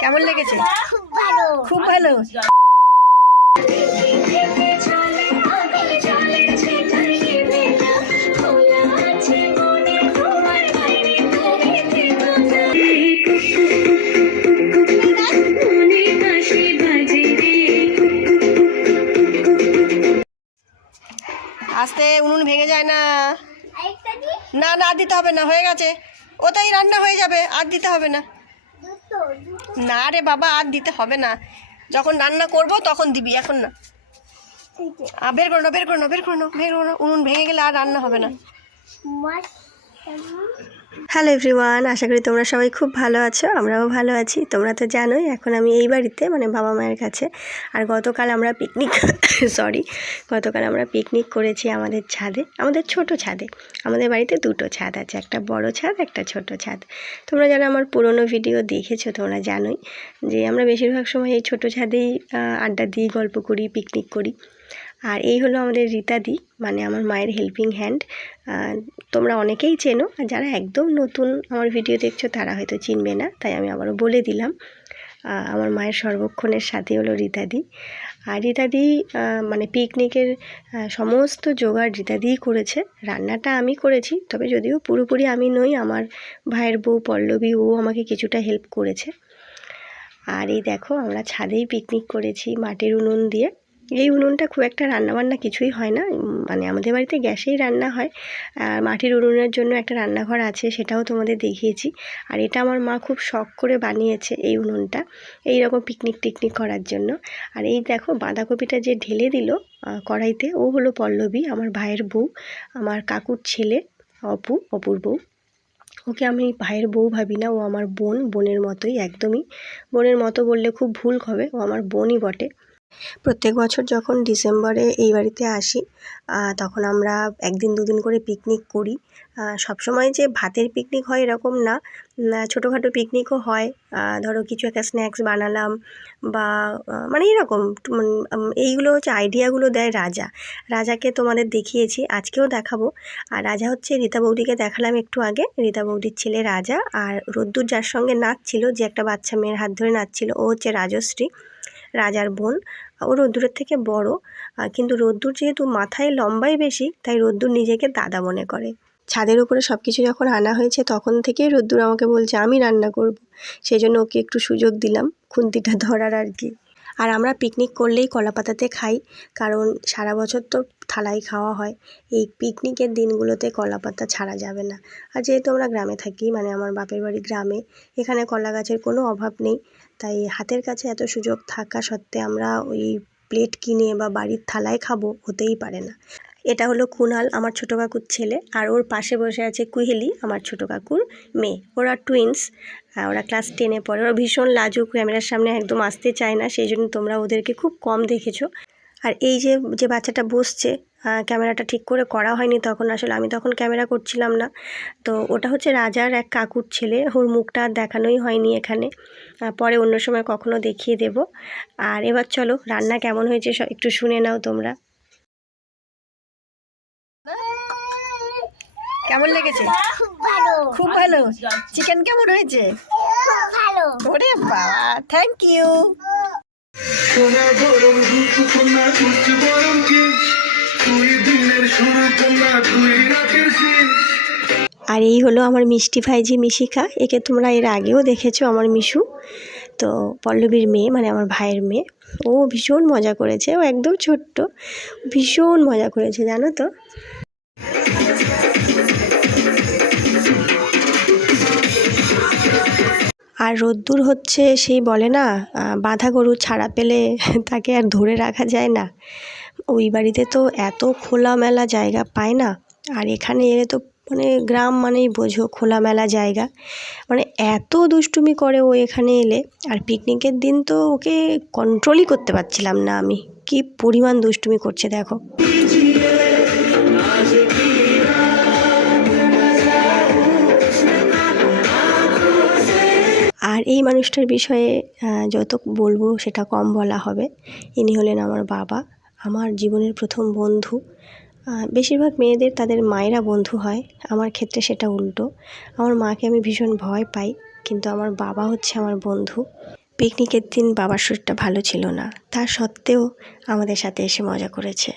কেমন লেগেছে? খুব ভালো। খুব ভালো। আস্তে উনুন ভেঙে যায় না। না না আর দিতে হবে না হয়ে গেছে। ওটাই রান্না হয়ে যাবে আর দিতে হবে না। না রে বাবা আর দিতে হবে না। যখন রান্না করব তখন দিবি এখন না। বের করো না বের করো না বের করো না বের করো উনুন ভেঙে গেলে আর রান্না হবে না। হ্যালো এভরিওয়ান আশা করি তোমরা সবাই খুব ভালো আছো, আমরাও ভালো আছি। তোমরা তো জানোই, এখন আমি এই বাড়িতে মানে বাবা মায়ের কাছে। আর গতকাল আমরা পিকনিক সরি গতকাল আমরা পিকনিক করেছি আমাদের ছাদে, আমাদের ছোট ছাদে। আমাদের বাড়িতে দুটো ছাদ আছে, একটা বড় ছাদ, একটা ছোট ছাদ। তোমরা যারা আমার পুরনো ভিডিও দেখেছ, তোমরা জানোই যে আমরা বেশিরভাগ সময় এই ছোট ছাদেই আড্ডা দিই, গল্প করি পিকনিক করি। আর এই হলো আমাদের রীতাদি মানে আমার মায়ের হেল্পিং হ্যান্ড তোমরা অনেকেই চেনো, আর যারা একদম নতুন আমার ভিডিও দেখছ, তারা হয়তো চিনবে না, তাই আমি আবারও বলে দিলাম। আমার মায়ের সর্বক্ষণের সাথে হলো রীতাদি আর রীতাদি মানে পিকনিকের সমস্ত জোগাড় রীতাদিই করেছে। রান্নাটা আমি করেছি, তবে যদিও পুরোপুরি আমি নই, আমার ভাইয়ের বউ পল্লবী, ও আমাকে কিছুটা হেল্প করেছে। আর এই দেখো, আমরা ছাদেই পিকনিক করেছি মাটির উনুন দিয়ে। এই উনুনটা খুব একটা রান্নাবান্না কিছুই হয় না। মানে আমাদের বাড়িতে গ্যাসেই রান্না হয়। আর মাটির উনুনের জন্য একটা রান্নাঘর আছে, সেটাও তোমাদের দেখিয়েছি। আর এটা আমার মা খুব শখ করে বানিয়েছে এই উনুনটা, এই রকম পিকনিক টিকনিক করার জন্য। আর এই দেখো, বাঁধাকপিটা যে ঢেলে দিল কড়াইতে, ও হলো পল্লবী, আমার ভাইয়ের বউ, আমার কাকুর ছেলে, অপু, অপুর বউ। ওকে আমি ভাইয়ের বউ ভাবি না, ও আমার বোন, বোনের মতোই একদমই। বোনের মতো বললে খুব ভুল হবে, ও আমার বোনই বটে। প্রত্যেক বছর যখন ডিসেম্বরে এই বাড়িতে আসি তখন আমরা একদিন দুদিন করে পিকনিক করি। সবসময় যে ভাতের পিকনিক হয় এরকম না। ছোটোখাটো পিকনিকও হয়। ধরো কিছু একটা স্ন্যাক্স বানালাম বা মানে এরকম এইগুলো হচ্ছে আইডিয়াগুলো দেয় রাজা। রাজাকে তোমাদের দেখিয়েছি, আজকেও দেখাবো। আর রাজা হচ্ছে রীতা বৌদিকে দেখালাম একটু আগে। রীতা বৌদির ছেলে রাজা। আর রোদ্দুর যার সঙ্গে নাচছিল যে একটা বাচ্চা মেয়ের হাত ধরে নাচছিল, ও হচ্ছে রাজশ্রী। রাজার বোন। ও রোদ্দুরের থেকে বড়। কিন্তু রোদ্দুর যেহেতু মাথায় লম্বাই বেশি, তাই রোদ্দুর নিজেকে দাদা মনে করে। ছাদের উপরে সব কিছু যখন আনা হয়েছে, তখন থেকেই রোদ্দুর আমাকে বলছে, আমি রান্না করব। সেই জন্য ওকে একটু সুযোগ দিলাম, খুন্তিটা ধরার আর কি। আর আমরা পিকনিক করলেই কলা পাতাতে খাই, কারণ সারা বছর তো থালাই খাওয়া হয়। এই পিকনিকের দিনগুলোতে কলা পাতা ছাড়া যাবে না। আর যেহেতু আমরা গ্রামে থাকি মানে আমার বাপের বাড়ি গ্রামে, এখানে কলা গাছের কোনো অভাব নেই। তাই হাতের কাছে এত সুযোগ থাকা সত্ত্বে আমরা ওই প্লেট কিনে বা বাড়ির থালায় খাব, হতেই পারে না। এটা হলো কুনাল, আমার ছোটো কাকুর ছেলে, আর ওর পাশে বসে আছে কুহেলি, আমার ছোটো কাকুর মেয়ে। ওরা টুইন্স ওরা ক্লাস টেনে পড়ে। ওরা ভীষণ লাজুক, ক্যামেরার সামনে একদম আসতে চায় না, সেই জন্য তোমরা ওদেরকে খুব কম দেখেছ। আর এই যে যে বাচ্চাটা বসছে ক্যামেরাটা ঠিক করে করা হয়নি তখন, আসলে আমি তখন ক্যামেরা করছিলাম না। তো ওটা হচ্ছে রাজার এক কাকুর ছেলে, ওর মুখটা আর দেখানোই হয়নি এখানে। পরে অন্য সময় কখনো দেখিয়ে দেব। আর এবার চলো, রান্না কেমন হয়েছে একটু শুনে নাও তোমরা। কেমন লেগেছে? খুব ভালো। খুব ভালো? চিকেন কেমন হয়েছে? ভালো। ওরে বাবা থ্যাংক ইউ সোনা গরম দুধ উচ্চ গরম কেশ তুই দিনের শুরু কন্যা তুই রাতের শেষ। আর এই হলো আমার মিষ্টি ভাইজি মিশিকা। একে তোমরা এর আগেও দেখেছ আমার মিশু। তো পল্লবীর মেয়ে মানে আমার ভাইয়ের মেয়ে। ও ভীষণ মজা করেছে ও একদম ছোট্ট। ভীষণ মজা করেছে জানো তো? আর রোদ্দুর হচ্ছে সেই বলে না বাঁধা গরু ছাড়া পেলে তাকে আর ধরে রাখা যায় না। ওই বাড়িতে তো এত খোলামেলা জায়গা পায় না, আর এখানে এলে তো মানে গ্রাম মানেই বোঝো খোলামেলা জায়গা। মানে এত দুষ্টুমি করে ও এখানে এলে, আর পিকনিকের দিন তো ওকে কন্ট্রোলই করতে পারছিলাম না আমি। কি পরিমাণ দুষ্টুমি করছে দেখো। আর এই মানুষটার বিষয়ে যত বলব সেটা কম বলা হবে। ইনি হলেন আমার বাবা, আমার জীবনের প্রথম বন্ধু। বেশিরভাগ মেয়েদের তাদের মায়েরা বন্ধু হয়, আমার ক্ষেত্রে সেটা উল্টো। আমার মাকে আমি ভীষণ ভয় পাই, কিন্তু আমার বাবা হচ্ছে আমার বন্ধু। পিকনিকের দিন বাবার শরীরটা ভালো ছিল না তা সত্ত্বেও আমাদের সাথে এসে মজা করেছে।